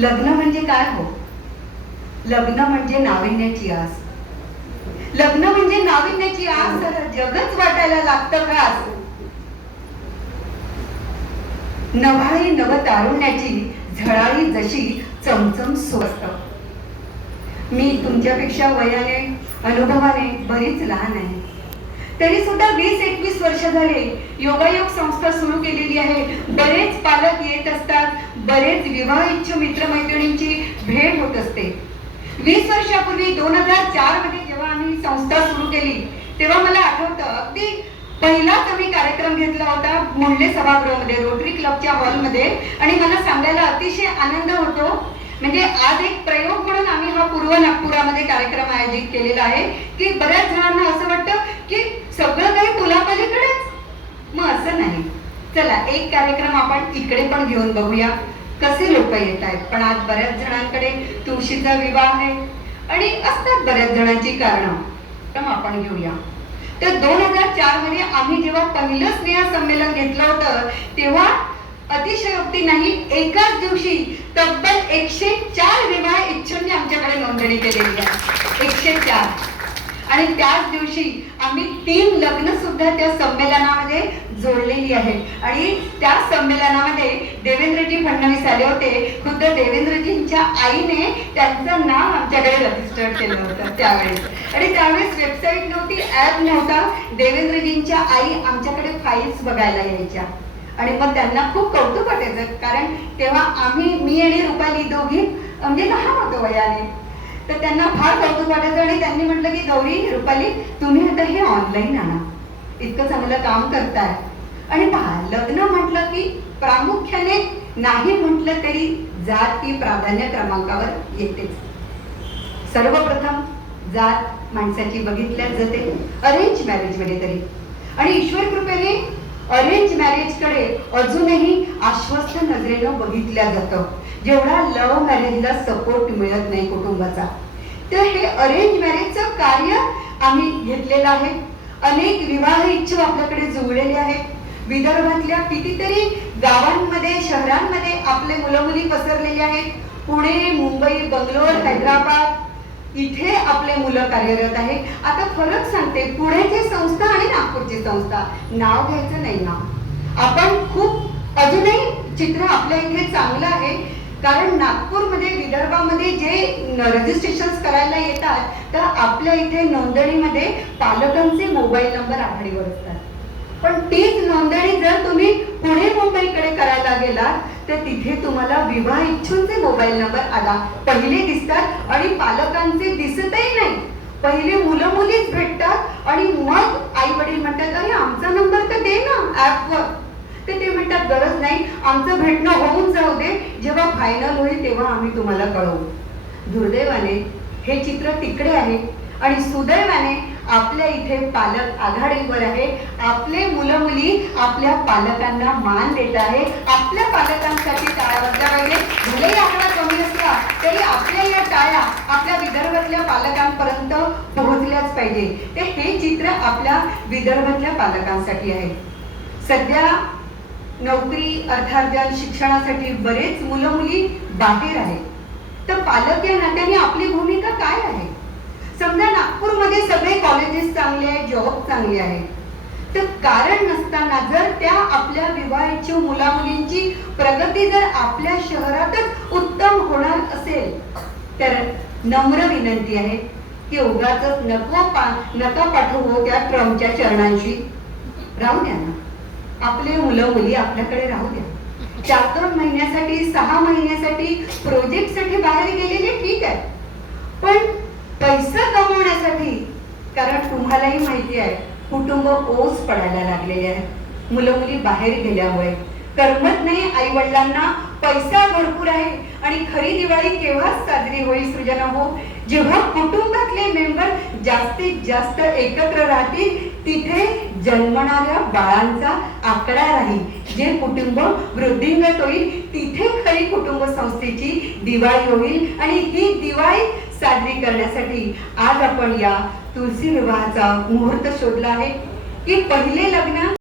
लग्न म्हणजे काय हो? लग्न म्हणजे नाविन्याची आस. लग्न म्हणजे नाविन्याची आस. जगच वाटायला लागतं खास. नव्हाळी नव तारुण्याची झळाळी जशी चमचम स्वस्त. मी तुमच्यापेक्षा वयाने अनुभवाने बरीच लहान आहे, तरी सुद्धा 20-21 वर्ष झाले योगायोग संस्था सुरू केलेली आहे. बरेच पालक येत असतात, बरेच विवाह इच्छु मित्रमैत्रिणींची भेट होत असते. 20 वर्षापूर्वी 2004 मध्ये जेव्हा आम्ही संस्था सुरू केली तेव्हा मला आठवतं, अगदी पहिलाच आम्ही कार्यक्रम घेतला होता मुंडले सभागृहामध्ये, रोटरी क्लबच्या हॉलमध्ये. आणि मला सांगायला अतिशय आनंद होतो, म्हणजे आज एक प्रयोग म्हणून आम्ही हा पूर्व नागपुरामध्ये कार्यक्रम आयोजित केलेला आहे की बऱ्याच जणांना असं वाटतं की सगळं काही मुलापलीकडेच. मग असं नाही. चला एक कार्यक्रम आपण इकडे पण घेऊन बघूया कसे लोक येत आहेत. पण आज बऱ्याच जणांकडे तुळशीचा विवाह आहे आणि असतात बऱ्याच जणांची कारणं, तर आपण घेऊया. तर 2004 मध्ये आम्ही जेव्हा पहिलं स्नेह संमेलन घेतलं होतं तेव्हा अतिशयोक्ती नाही, एकाच दिवशी तब्बल 104 विवाह इच्छुकांनी आमच्याकडे नोंदणी केलेली आहे. 104. आणि त्याच दिवशी आम्ही 3 लग्न सुद्धा त्या संमेलनामध्ये जोडलेली आहेत. आणि त्या संमेलनामध्ये देवेंद्रजी फडणवीस आले होते. खुद्द देवेंद्रजींच्या आईने त्यांचं नाव आमच्याकडे रजिस्टर केलं होतं त्यावेळेस. आणि त्यावेळेस वेबसाईट नव्हती, ऍप नव्हता. देवेंद्रजींच्या आई आमच्याकडे फाईल्स बघायला यायच्या आणि मग त्यांना खूप कौतुक वाटायचं, कारण तेव्हा मी आणि रुपाली दोघी म्हणजे लहान होतो वयाने. तर त्यांना फार कौतुक वाटायचं आणि त्यांनी म्हटलं की गौरी, रुपाली, तुम्ही आता हे ऑनलाईन आणा, इतकं चांगलं काम करताय. आणि पहा, लग्न म्हटलं की प्रामुख्याने नाही म्हटलं तरी जात ही प्राधान्य क्रमांकावर येतेच. सर्वप्रथम जात माणसाची बघितल्याच जाते, अरेंज मॅरेज मध्ये तरी. आणि ईश्वर कृपेने अरेंज मॅरेज कडे अजूनही आश्वस्त नजरेनं बघितल्या जातं, जेवढा लव्ह मॅरेजला सपोर्ट मिळत नाही कुटुंबाचा. तर हे अरेंज मॅरेजचं कार्य आम्ही घेतलेलं आहे. अनेक विवाह इच्छुक आपल्याकडे जुळलेले आहेत. विदर्भातल्या कितीतरी गावांमध्ये, शहरांमध्ये आपले मुलं मुली पसरलेले आहेत. पुणे, मुंबई, बंगलोर, हैदराबाद इथे आपले मुलं कार्यरत आहे. आता फरक सांगते, पुण्याची संस्था आणि नागपूरची संस्था. नाव घ्यायचं नाही ना, आपण खूप अजूनही चित्र आपल्या इथे चांगलं आहे, कारण नागपूरमध्ये, विदर्भामध्ये जे रजिस्ट्रेशन करायला येतात तर आपल्या इथे नोंदणीमध्ये पालकांचे मोबाईल नंबर आघाडीवर असतात. पण तीच नोंदणी जर तुम्ही पुणे मुंबईकडे करायला गेलात तर तिथे तुम्हाला विवाह इच्छुंचे मोबाईल नंबर आला पहिले दिसतात आणि पालकांचे दिसतही नाही. पहिले मुलं मुलीच भेटतात आणि मग आई वडील म्हणतात, अरे आमचा नंबर तर दे ना ऍपवर. ते म्हणतात, गरज नाही, आमचं भेटणं होऊन जाऊ दे, जेव्हा फायनल होईल तेव्हा आम्ही तुम्हाला कळवू. दुर्दैवाने हे चित्र तिकडे आहे आणि सुदैवाने आपल्या इथे पालक आघाडीवर आहे. आपले मुलं मुली आपल्या पालकांना मान देत आहे. आपल्या पालकांसाठी टाळ्या वाजल्या पाहिजे. भलेही आकडा कमी असला तरी आपल्या या टाळ्या आपल्या विदर्भातल्या पालकांपर्यंत पोहोचल्याच पाहिजे. ते हे चित्र आपल्या विदर्भातल्या पालकांसाठी आहे. सध्या नोकरी, अर्थार्जन, शिक्षणासाठी बरेच मुलं मुली बाहेर आहेत. तर पालक या नात्याने आपली भूमिका काय आहे? समजा नागपूरमध्ये सगळे कॉलेजेस चांगले आहेत, जॉब चांगले आहेत, तर कारण नसताना जर त्या आपल्या विवाहाची मुला मुलींची प्रगती जर आपल्या शहरातच उत्तम होणार असेल तर नम्र विनंती आहे की उगाच नका पाठवू त्या ट्रम्पच्या चरणांशी. राहू द्या ना, आपले मुलं मुली आपल्याकडे राहू द्या. 4-2 महिन्यासाठी, 6 महिन्यासाठी, प्रोजेक्टसाठी बाहेर गेलेले ठीक आहे, पण पैसा कमवण्यासाठी, कारण तुम्हालाही माहिती आहे कुटुंब ओस पडायला लागलेले आहेत. मुलं मुली बाहेर गेल्यामुळे करमत नाही आई वडिलांना. पैसा भरपूर आहे आणि खरी दिवाळी केव्हाच साजरी होईल सृजना हो, जेव्हा कुटुंबातले मेंबर जास्तीत जास्त एकत्र राहतील. तिथे जन्मणाऱ्या बाळांचा आकडा राहील, जे कुटुंब वृद्धिंगत होईल, तिथे खरी कुटुंब संस्थेची दिवाळी होईल. आणि ही दिवाळी साजरी करण्यासाठी आज आपण या तुलसी विवाहाचा मुहूर्त शोधला आहे की पहिले लग्न